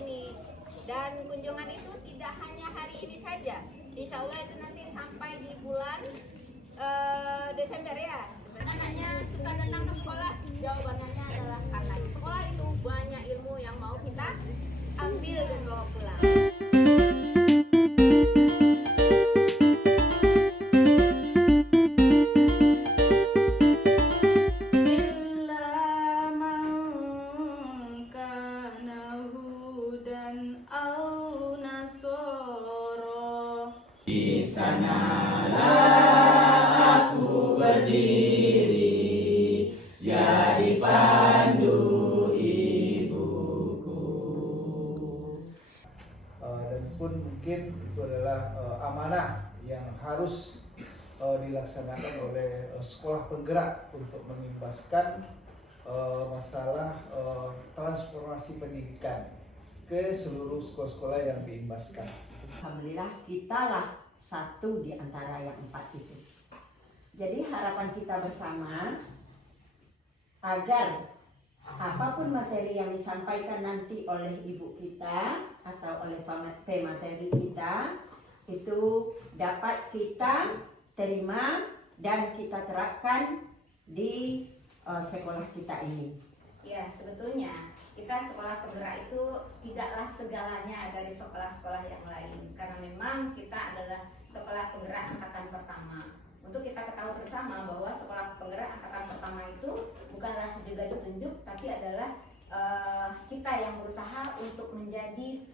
ini. Dan kunjungan itu tidak hanya hari ini saja. Insya Allah itu nanti sampai di bulan Desember ya. Anaknya suka datang ke sekolah, jawabannya adalah karena di sekolah itu banyak ilmu yang mau kita ambil dan bawa pulang. Di sanalah aku berdiri, jadi pandu ibuku. Dan pun mungkin itu adalah amanah yang harus dilaksanakan oleh sekolah penggerak untuk mengimbaskan masalah transformasi pendidikan ke seluruh sekolah-sekolah yang diimbaskan. Alhamdulillah kitalah satu di antara yang 4 itu. Jadi harapan kita bersama agar apapun materi yang disampaikan nanti oleh ibu kita atau oleh pemateri kita itu dapat kita terima dan kita terapkan di sekolah kita ini. Ya, sebetulnya kita sekolah penggerak itu tidaklah segalanya dari sekolah-sekolah yang lain, karena memang kita adalah sekolah penggerak angkatan pertama. Untuk kita ketahui bersama bahwa sekolah penggerak angkatan pertama itu bukanlah juga ditunjuk, tapi adalah kita yang berusaha untuk menjadi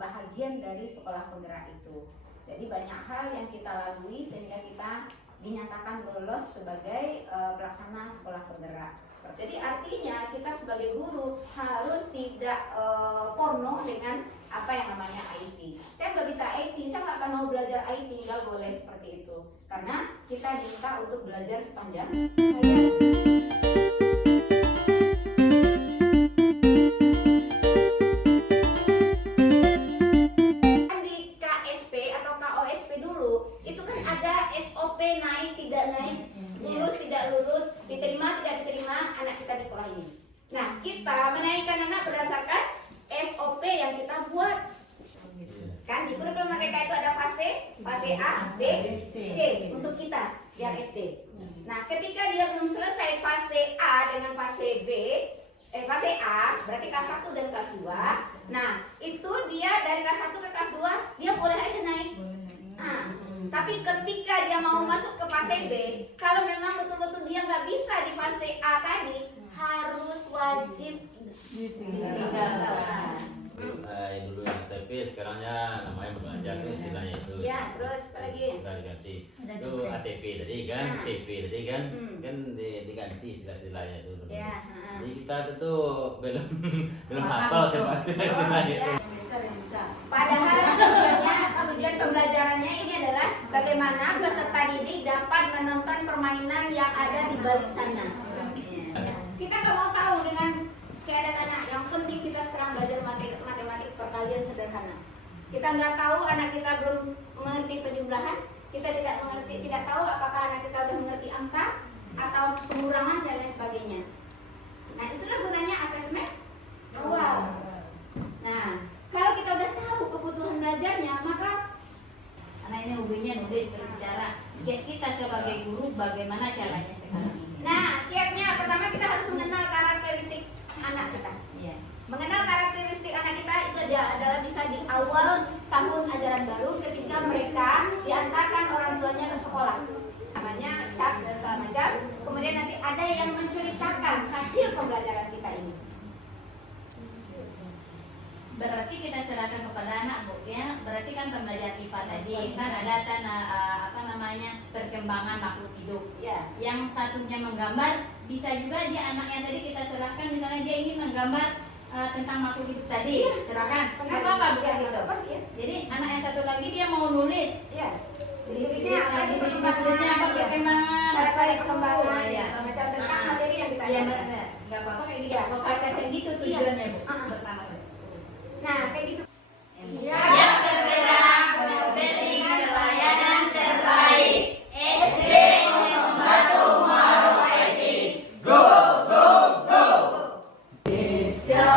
bahagian dari sekolah penggerak itu. Jadi banyak hal yang kita lalui sehingga kita dinyatakan lolos sebagai pelaksana sekolah penggerak. Jadi artinya kita sebagai guru harus tidak porno dengan apa yang namanya IT. Saya nggak bisa IT, saya nggak akan mau belajar IT, nggak boleh seperti itu. Karena kita diminta untuk belajar sepanjang hayat. Di KSP atau KOSP dulu, itu kan ada SOP naik tidak naik, lulus tidak lulus, diterima tidak diterima anak kita di sekolah ini. Nah, kita menaikkan anak berdasarkan SOP yang kita buat. Kan di kurikulum mereka itu ada fase A, B, C untuk kita yang SD. Nah, ketika dia belum selesai fase A dengan fase B, fase A berarti kelas 1 dan kelas 2. Nah, itu dia dari kelas 1 ke kelas 2 dia boleh aja naik. Nah, tapi ketika dia mau masuk ke fase B, kalau memang betul-betul dia nggak bisa di fase A tadi, harus wajib ditinggalkan. Dulu ATP, sekarang ya namanya belajar istilahnya itu. Ya, terus apa lagi? Sudah diganti. Itu ATP tadi kan, CP tadi kan, kan diganti istilah-istilahnya itu. Ya. Jadi kita tentu belum hafal istilahnya itu. Padahal tujuan pembelajarannya ini adalah bagaimana peserta didik dapat menonton permainan yang ada di balik sana. Kita nggak mau tahu dengan keadaan anak. Yang penting kita sekarang belajar matematik perkalian sederhana. Kita nggak tahu anak kita belum mengerti penjumlahan. Kita tidak tahu apakah anak kita sudah mengerti angka atau pengurangan dan lain sebagainya. Nah, itulah gunanya asesmen awal. Nah, kalau kita udah tahu kebutuhan belajarnya, maka anak ini hobinya nulis berbicara. Kita sebagai guru bagaimana caranya sekarang ini? nah, kiatnya pertama kita harus mengenal karakteristik anak kita. Iya. Mengenal karakteristik anak kita itu adalah bisa di awal tahun ajaran baru ketika mereka diantarkan orang tuanya ke sekolah. Namanya cap dan segala macam. Kemudian nanti ada yang menceritakan hasil pembelajaran kita ini. Berarti kita serahkan kepada anak, Bu, ya. Berarti kan pembelajaran IPA tadi kan ada perkembangan makhluk hidup. Ya. Yang satunya menggambar, bisa juga dia anaknya tadi kita serahkan, misalnya dia ingin menggambar tentang makhluk hidup tadi, serahkan. Kenapa apa begitu? Jadi anak yang satu lagi dia mau nulis. Iya. Jadi Tulisnya apa? tulisnya apa perkembangan? Cara perkembangan ya. segala macam tentang materi yang kita Iya, ajarkan. benar. Enggak apa-apa kayak gitu. Iya. Kok kayak gitu tujuannya, Bu. Pertama. Nah, kayak gitu. Siap bergerak memberi pelayanan terbaik. SD 01 Maru IT. Go, go, go! Indonesia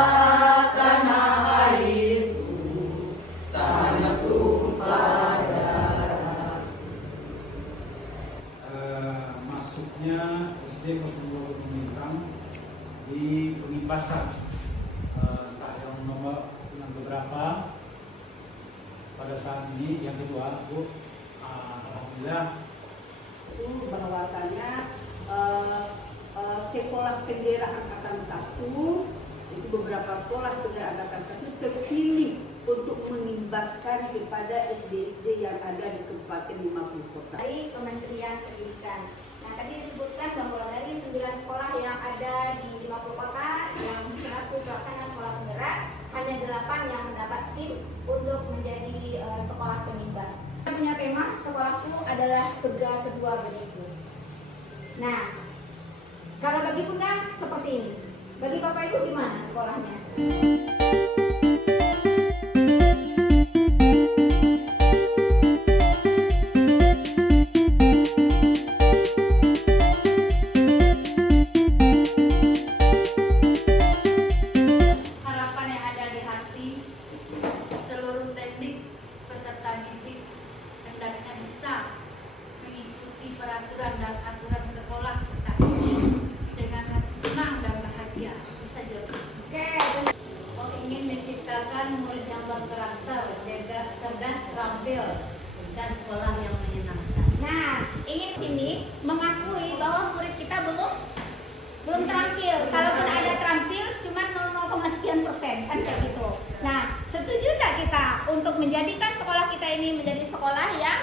tanah air Jadi yang kedua Bu, alhamdulillah Itu bahwasanya sekolah bendera angkatan 1 itu beberapa sekolah bendera angkatan 1 terpilih untuk mengimbaskan kepada SD-SD yang ada di Kabupaten 50 Kota. Dari Kementerian Pendidikan. Nah, tadi disebutkan bahwa dari 9 sekolah yang ada di 50 kota yang selaku pelaksana sekolah penggerak, hanya 8 yang mendapat SIM untuk menjadi sekolah pengimbas. Kita punya tema sekolahku adalah surga kedua bagiku. Nah, kalau bagi Bunda seperti ini. Bagi Bapak Ibu gimana sekolahnya? Harapan yang ada di hati seluruh teknik peserta didik hendaknya bisa mengikuti peraturan dan aturan sekolah kita dengan hati senang dan bahagia. Itu saja. Oke. Ingin menciptakan murid yang berkarakter, cerdas, terampil, dan sekolah yang menyenangkan. Nah, ingin sini mengakui bahwa murid kita belum terampil. Kalaupun ada terampil, cuma 0,sekian% kan kayak gitu. Nah, setuju tak kita untuk menjadikan sekolah kita ini menjadi sekolah yang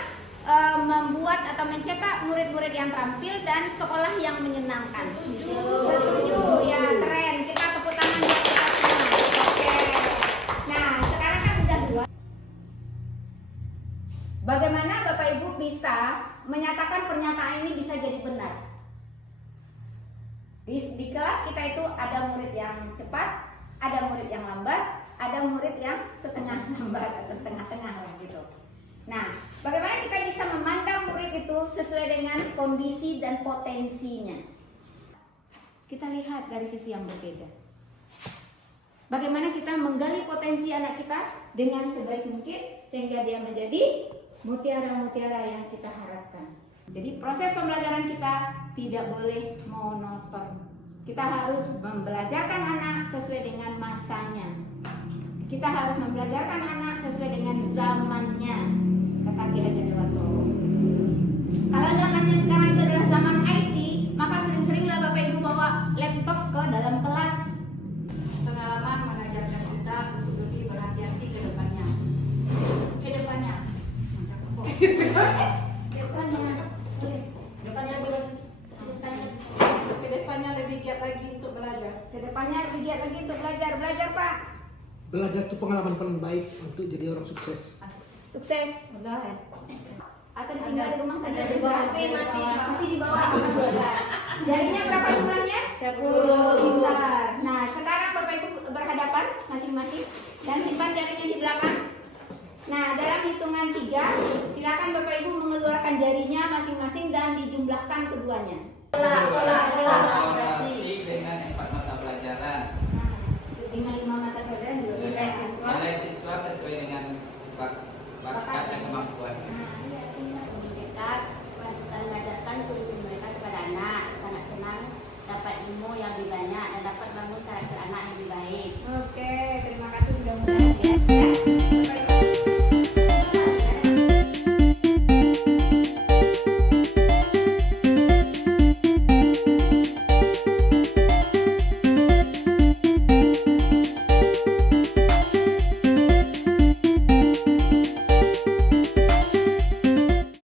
membuat atau mencetak murid-murid yang terampil dan sekolah yang menyenangkan? Setuju. Ya, keren. Kita tepuk tangan buat kita semua. Oke. Nah, sekarang kan udah 2. Bagaimana Bapak Ibu bisa menyatakan pernyataan ini bisa jadi benar? Di kelas kita itu ada murid yang cepat, ada murid yang lambat, ada murid yang setengah lambat atau setengah-tengah lah gitu. Nah, bagaimana kita bisa memandang murid itu sesuai dengan kondisi dan potensinya? Kita lihat dari sisi yang berbeda. Bagaimana kita menggali potensi anak kita dengan sebaik mungkin sehingga dia menjadi mutiara-mutiara yang kita harapkan. Jadi proses pembelajaran kita tidak boleh monoton. Kita harus membelajarkan anak sesuai dengan masanya. Kita harus membelajarkan anak sesuai dengan zamannya. Kata Ki Hajar Dewantoro. Kalau zamannya sekarang itu adalah zaman IT, maka sering-seringlah Bapak Ibu bawa laptop ke dalam kelas. Pengalaman mengajarkan kita untuk lebih berhati-hati ke depannya. Ke depannya. Kedepannya lebih giat lagi untuk belajar. Kedepannya lebih giat lagi untuk belajar. Belajar Pak. Belajar itu pengalaman paling baik untuk jadi orang sukses. Sukses. Udah ya. Atau tinggal di rumah tadi di bawah. Masih di bawah. Jarinya berapa jumlahnya? 10. Pintar. Nah, sekarang Bapak Ibu berhadapan masing-masing dan simpan jarinya di belakang. Nah, dalam hitungan 3, silakan Bapak Ibu mengeluarkan jarinya masing-masing dan dijumlahkan keduanya. Pelan.